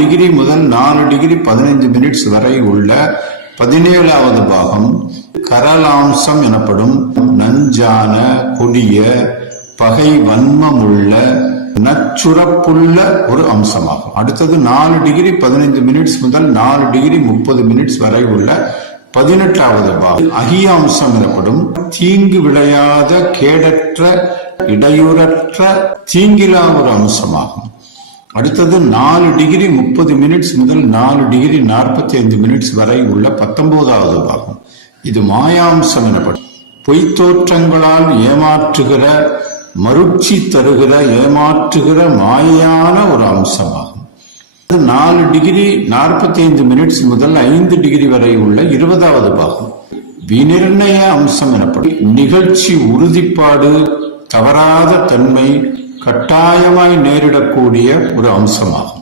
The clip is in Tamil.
டிகிரி முதல் 4 டிகிரி 15 மினிட்ஸ் வரை உள்ள 17வது பாகம் கரலாம்சம் எனப்படும் நஞ்சான கொடிய பகை வன்மமுள்ள நச்சுரப்புள்ள ஒரு அம்சமாகும். அடுத்தது 4 டிகிரி 15 மினிட்ஸ் முதல் 4 டிகிரி 30 மினிட்ஸ் வரை உள்ள 18வது பாகம் அகியாம்சம் எனப்படும் தீங்கு விளையாத கேடற்ற இடையூறற்ற தீங்கிலா ஒரு அம்சமாகும். அடுத்தது 4 டிகிரி 30 மினிட்ஸ் முதல் 4 டிகிரி 45 மினிட்ஸ் வரை உள்ள 19வது பாகம் இது மாயாம்சம் எனப்படும் பொய்த்தோற்றங்களால் ஏமாற்றுகிற மருட்சி தருகிற ஏமாற்றுகிற மாயான ஒரு அம்சமாகும். 4 டிகிரி 45 மினிட்ஸ் முதல் 5 டிகிரி வரை உள்ள 20வது பாகம் விநிர்ணய அம்சம் எனப்படும் நிகழ்ச்சி உறுதிப்பாடு தவறாத தன்மை கட்டாயமாய் நேரிடக்கூடிய ஒரு அம்சமாகும்.